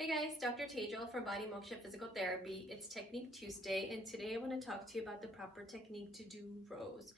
Hey guys, Dr. Tejal from Body Moksha Physical Therapy. It's Technique Tuesday, and today I want to talk to you about the proper technique to do rows.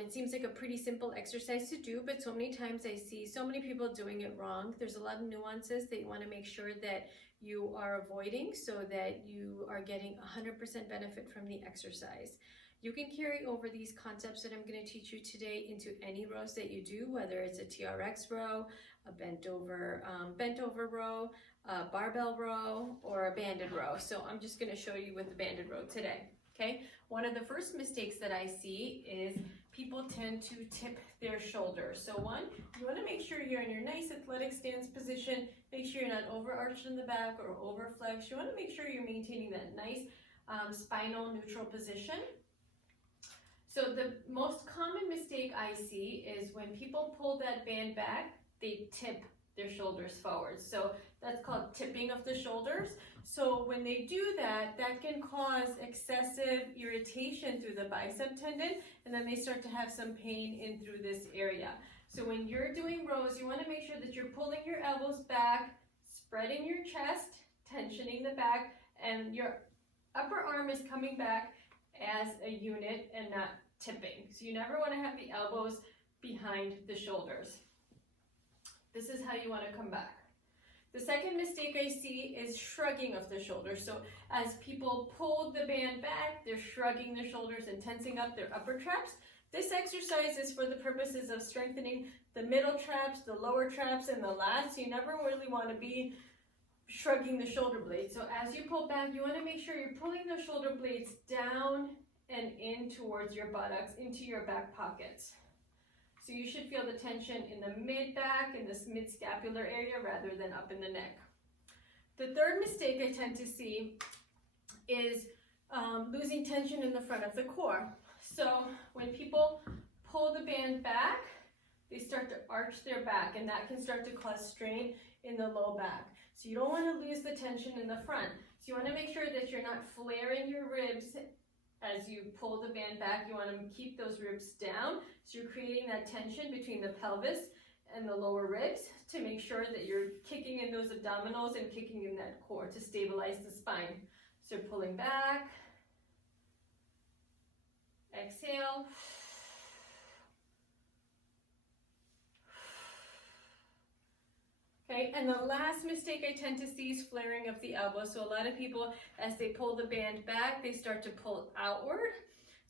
It seems like a pretty simple exercise to do, but so many times I see so many people doing it wrong. There's a lot of nuances that you want to make sure that you are avoiding so that you are getting 100% benefit from the exercise. You can carry over these concepts that I'm going to teach you today into any rows that you do, whether it's a TRX row, a bent over row, a barbell row, or a banded row. So I'm just going to show you with the banded row today. Okay, one of the first mistakes that I see is people tend to tip their shoulders. So one, you want to make sure you're in your nice athletic stance position. Make sure you're not overarched in the back or overflexed. You want to make sure you're maintaining that nice spinal neutral position. So the most common mistake I see is when people pull that band back, they tip their shoulders forward. So that's called tipping of the shoulders. So when they do that, that can cause excessive irritation through the bicep tendon, and then they start to have some pain in through this area. So when you're doing rows, you want to make sure that you're pulling your elbows back, spreading your chest, tensioning the back, and your upper arm is coming back as a unit and not tipping. So you never want to have the elbows behind the shoulders. This is how you want to come back. The second mistake I see is shrugging of the shoulders. So as people pull the band back, they're shrugging their shoulders and tensing up their upper traps. This exercise is for the purposes of strengthening the middle traps, the lower traps, and the lats. So you never really want to be shrugging the shoulder blades. So as you pull back, you want to make sure you're pulling the shoulder blades down and in towards your buttocks, into your back pockets. So you should feel the tension in the mid-back and this mid-scapular area rather than up in the neck. The third mistake I tend to see is losing tension in the front of the core. So when people pull the band back, they start to arch their back, and that can start to cause strain in the low back. So you don't want to lose the tension in the front. So you want to make sure that you're not flaring your ribs as you pull the band back. You want to keep those ribs down. So you're creating that tension between the pelvis and the lower ribs to make sure that you're kicking in those abdominals and kicking in that core to stabilize the spine. So pulling back, exhale, okay, and the last mistake I tend to see is flaring of the elbow. So a lot of people, as they pull the band back, they start to pull outward.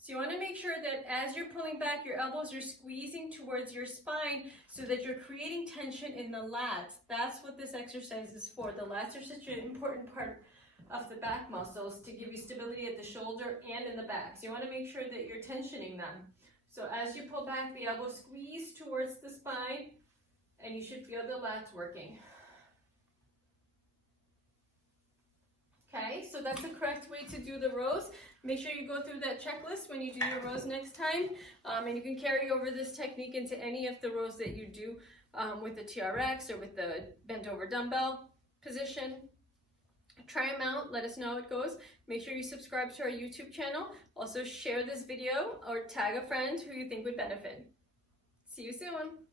So you want to make sure that as you're pulling back, your elbows are squeezing towards your spine so that you're creating tension in the lats. That's what this exercise is for. The lats are such an important part of the back muscles to give you stability at the shoulder and in the back. So you want to make sure that you're tensioning them. So as you pull back, the elbow squeeze towards the spine, and you should feel the lats working. Okay, so that's the correct way to do the rows. Make sure you go through that checklist when you do your rows next time. And you can carry over this technique into any of the rows that you do with the TRX or with the bent over dumbbell position. Try them out, let us know how it goes. Make sure you subscribe to our YouTube channel. Also share this video or tag a friend who you think would benefit. See you soon.